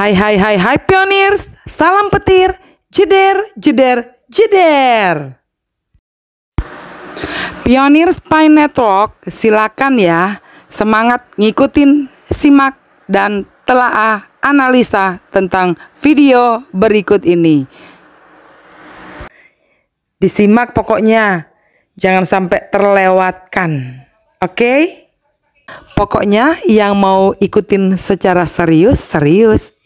Hai hai hai hai pioneers, salam petir, jeder jeder jeder. Pioneers Pine Network, silakan ya, semangat ngikutin, simak dan telaah analisa tentang video berikut ini. Disimak pokoknya, jangan sampai terlewatkan, oke? Pokoknya yang mau ikutin secara serius,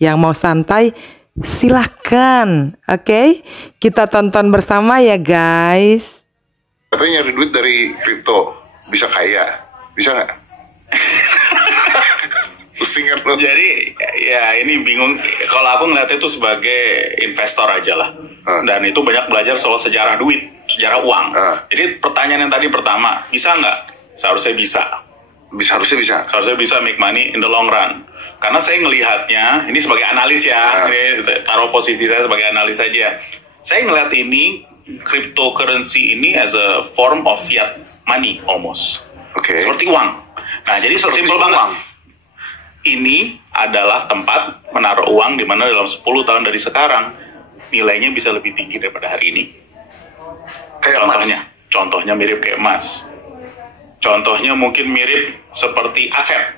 yang mau santai silahkan, oke? Kita tonton bersama ya guys. Katanya nyari duit dari kripto, bisa kaya, bisa nggak? Pusing kan lo? Jadi ya ini bingung, kalau aku ngeliatnya itu sebagai investor aja lah. Dan itu banyak belajar soal sejarah duit, sejarah uang. Jadi pertanyaan yang tadi pertama, bisa nggak? Seharusnya bisa. Harusnya bisa. Seharusnya bisa make money in the long run. Karena saya ngelihatnya, ini sebagai analis ya, ini saya taruh posisi saya sebagai analis saja. Saya ngelihat ini, cryptocurrency ini as a form of fiat money almost. Oke. Seperti uang. Nah, jadi simpel banget. Ini adalah tempat menaruh uang di mana dalam 10 tahun dari sekarang nilainya bisa lebih tinggi daripada hari ini. Kayak Contohnya mirip kayak emas. Contohnya mungkin mirip seperti aset.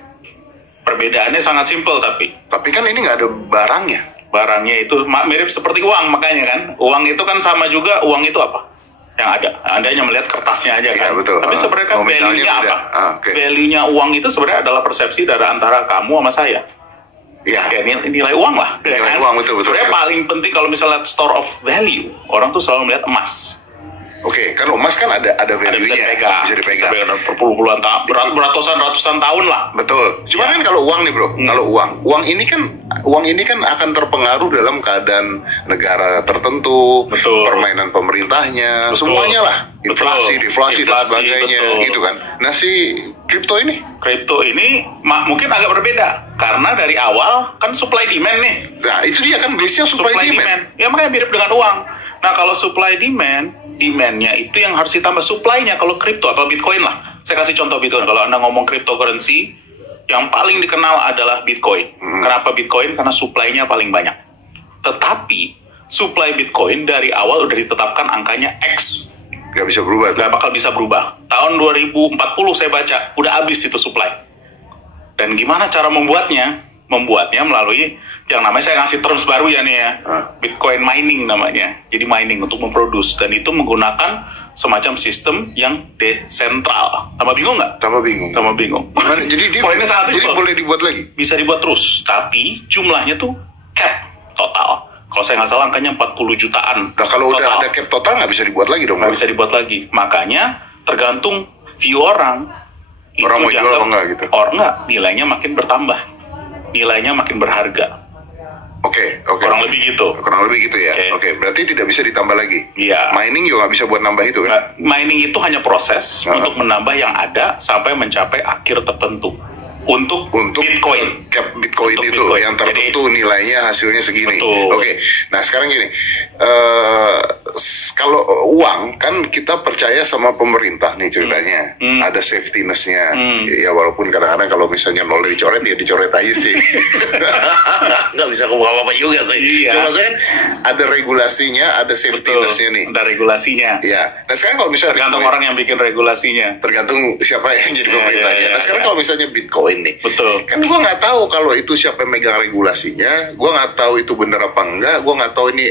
Perbedaannya sangat simpel tapi kan ini nggak ada barangnya. Barangnya itu mirip seperti uang, makanya kan. Uang itu kan sama juga, uang itu apa? Yang ada. Anda hanya melihat kertasnya aja kan. Ya, betul. Tapi sebenarnya kan value-nya apa? Value-nya uang itu sebenarnya adalah persepsi dari antara kamu sama saya. Iya. Kayak nilai uang lah. Nilai kan? uang, betul. Sebenarnya paling penting kalau misalnya store of value, orang tuh selalu melihat emas. Oke, kalau emas kan ada value-nya, bisa dipegang. Berpuluh-puluhan tahun, ratusan tahun lah. Betul. Cuma kan kalau uang nih bro, kalau uang ini kan akan terpengaruh dalam keadaan negara tertentu, permainan pemerintahnya, semuanya lah, inflasi, deflasi dan sebagainya, gitu kan. Nah si kripto ini mungkin agak berbeda karena dari awal kan supply demand nih. Nah itu dia kan base-nya supply demand. Ya makanya mirip dengan uang. Nah kalau supply demandnya itu yang harus ditambah supply-nya kalau kripto atau bitcoin lah. Saya kasih contoh bitcoin. Kalau Anda ngomong cryptocurrency, yang paling dikenal adalah bitcoin. Kenapa bitcoin? Karena supply-nya paling banyak. Tetapi supply bitcoin dari awal udah ditetapkan angkanya X. Gak bisa berubah. Gak bakal bisa berubah. Tahun 2040 saya baca, udah habis itu supply. Dan gimana cara membuatnya? Membuatnya melalui yang namanya, saya ngasih terms baru ya nih ya, Bitcoin mining namanya. Jadi mining untuk memproduce, dan itu menggunakan semacam sistem yang desentral. Tambah bingung nggak? Tambah bingung. Jadi poinnya sangat simpel. Jadi boleh dibuat lagi? Bisa dibuat terus, tapi jumlahnya tuh cap total. Kalau saya nggak salah angkanya 40 jutaan. Nah kalau total. Udah ada cap total nggak bisa dibuat lagi dong? Nggak bisa dibuat lagi. Makanya tergantung view orang. Orang mau jual apa enggak gitu? Orang nggak, nilainya makin bertambah. Nilainya makin berharga. Oke. Kurang lebih gitu ya. Oke. Berarti tidak bisa ditambah lagi. Iya. Mining juga nggak bisa buat nambah itu kan? Mining itu hanya proses untuk menambah yang ada sampai mencapai akhir tertentu. Untuk Bitcoin. Cap Bitcoin itu Bitcoin. Yang tertentu. Jadi, nilainya hasilnya segini. Oke. Nah sekarang gini, kalau uang kan kita percaya sama pemerintah nih ceritanya. Ada safety ness-nya. Ya walaupun kadang-kadang kalau misalnya nolnya dicoret ya dicoret aja sih. Nggak bisa kebawa apa juga sih. Iya. Cuma saya ada regulasinya, ada safety ness-nya nih. Ada regulasinya. Iya. Nah sekarang kalau misalnya tergantung orang yang bikin regulasinya. Tergantung siapa yang jadi pemerintahnya. Nah sekarang kalau misalnya Bitcoin nih. Betul. Kan gue nggak tahu kalau itu siapa yang megang regulasinya, gue nggak tahu itu bener apa enggak, gue nggak tahu ini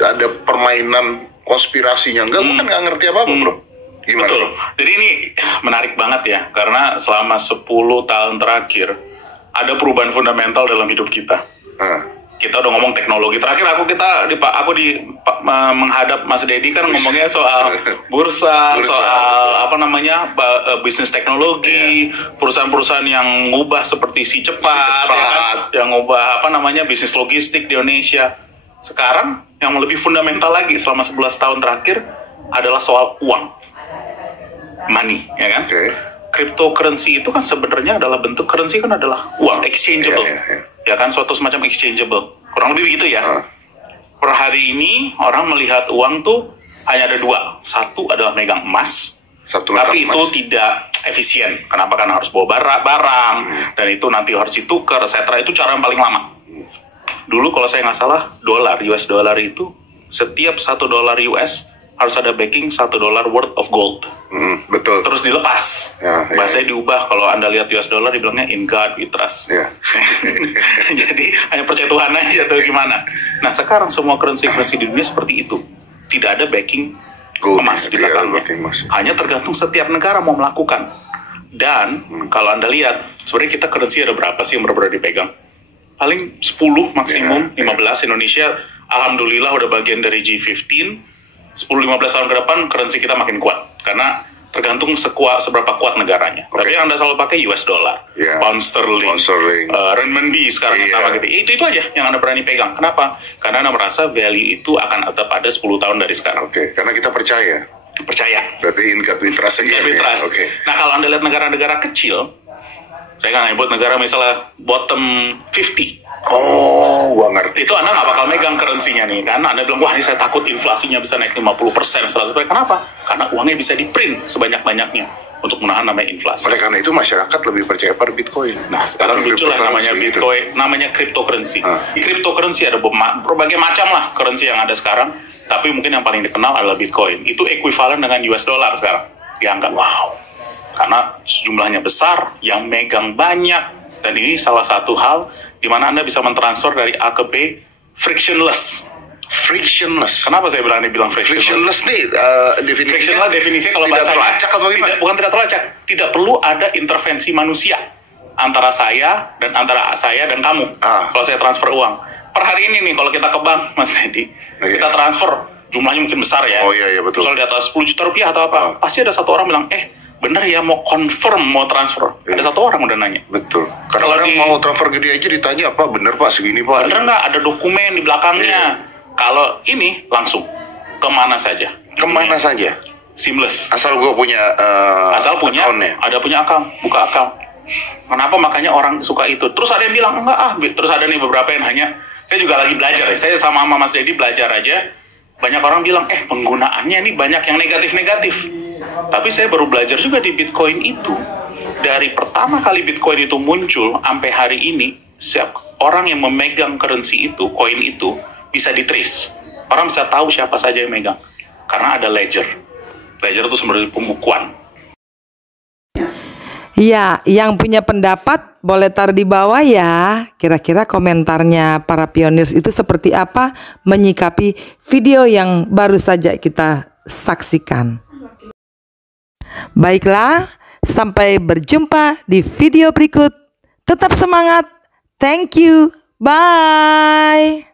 ada permainan konspirasinya enggak, gue kan nggak ngerti apa-apa bro. Gimana? Betul. Jadi ini menarik banget ya, karena selama 10 tahun terakhir ada perubahan fundamental dalam hidup kita. Kita udah ngomong teknologi. Terakhir aku menghadap Mas Dedi kan ngomongnya soal bursa, soal bisnis teknologi, perusahaan-perusahaan yang ngubah seperti si cepat. Ya kan? Yang ngubah bisnis logistik di Indonesia. Sekarang yang lebih fundamental lagi selama 11 tahun terakhir adalah soal uang, money, ya kan? Cryptocurrency itu kan sebenarnya adalah bentuk currency, kan adalah uang exchangeable. Ya kan, suatu semacam exchangeable, kurang lebih begitu ya. Per hari ini orang melihat uang tuh hanya ada dua. Satu adalah megang emas, tapi itu tidak efisien. Kenapa? Karena harus bawa barang dan itu nanti harus ditukar, etc. Itu cara yang paling lama. dulu kalau saya nggak salah US dollar itu setiap $1 US harus ada backing $1 worth of gold. Betul. Terus dilepas. Bahasanya diubah. Kalau Anda lihat US dollar dibilangnya in God we trust. Jadi hanya percaya Tuhan aja atau gimana. Nah sekarang semua currency di dunia seperti itu. Tidak ada backing gold, emas di belakangnya. Hanya tergantung setiap negara mau melakukan. Dan kalau Anda lihat, sebenarnya kita currency ada berapa sih yang benar-benar dipegang? Paling 10 maksimum, 15. Indonesia alhamdulillah udah bagian dari G15. 10-15 tahun ke depan currency kita makin kuat karena tergantung seberapa kuat negaranya. Tapi yang Anda selalu pakai US dollar, pound sterling, renminbi sekarang sama gitu. Itu aja yang Anda berani pegang. Kenapa? Karena Anda merasa value itu akan tetap ada 10 tahun dari sekarang. Karena kita percaya. Berarti in God we trust aja. Nah kalau Anda lihat negara-negara kecil, saya kan nyebut negara misalnya bottom 50. Gua ngerti. Itu Anda nggak bakal megang currency-nya nih kan. Anda bilang, wah ini saya takut inflasinya bisa naik 50%, 100%. Kenapa? Karena uangnya bisa di-print sebanyak-banyaknya untuk menahan namanya inflasi. Oleh karena itu masyarakat lebih percaya pada Bitcoin. Nah sekarang muncullah namanya Bitcoin, namanya cryptocurrency. Di cryptocurrency ada berbagai macam lah currency yang ada sekarang. Tapi mungkin yang paling dikenal adalah Bitcoin. Itu ekuivalen dengan US dollar sekarang. Dianggap wow. Karena jumlahnya besar, yang megang banyak. Dan ini salah satu hal di mana Anda bisa mentransfer dari A ke B frictionless. Kenapa saya bilang frictionless? Frictionless nih definisinya. Definisinya kalau tidak bahasa terlacak atau gimana? Bukan tidak terlacak. Tidak perlu ada intervensi manusia antara saya dan kamu. Kalau saya transfer uang. Per hari ini nih kalau kita ke bank, Mas Edi, kita transfer jumlahnya mungkin besar ya. Betul. Misal di atas 10 juta rupiah atau apa. Pasti ada satu orang bilang, bener ya mau confirm mau transfer. Ada satu orang udah nanya. Betul. Kalau mau transfer gede aja ditanya apa bener Pak segini Pak. Bener nggak ada dokumen di belakangnya. Kalau ini langsung kemana saja. Seamless. Asal gue punya account-nya. Ada punya account, buka account. Kenapa makanya orang suka itu? Terus ada yang bilang enggak terus ada nih beberapa yang hanya saya juga lagi belajar ya. Saya sama Mas Dedi belajar aja. Banyak orang bilang penggunaannya ini banyak yang negatif. Tapi saya baru belajar juga di Bitcoin itu. Dari pertama kali Bitcoin itu muncul sampai hari ini, setiap orang yang memegang currency itu, koin itu, bisa di-trace. Orang bisa tahu siapa saja yang megang. Karena ada ledger. Ledger itu sebenarnya pembukuan. Ya, yang punya pendapat boleh taruh di bawah ya. Kira-kira komentarnya para pioneers itu seperti apa menyikapi video yang baru saja kita saksikan. Baiklah, sampai berjumpa di video berikut. Tetap semangat. Thank you. Bye.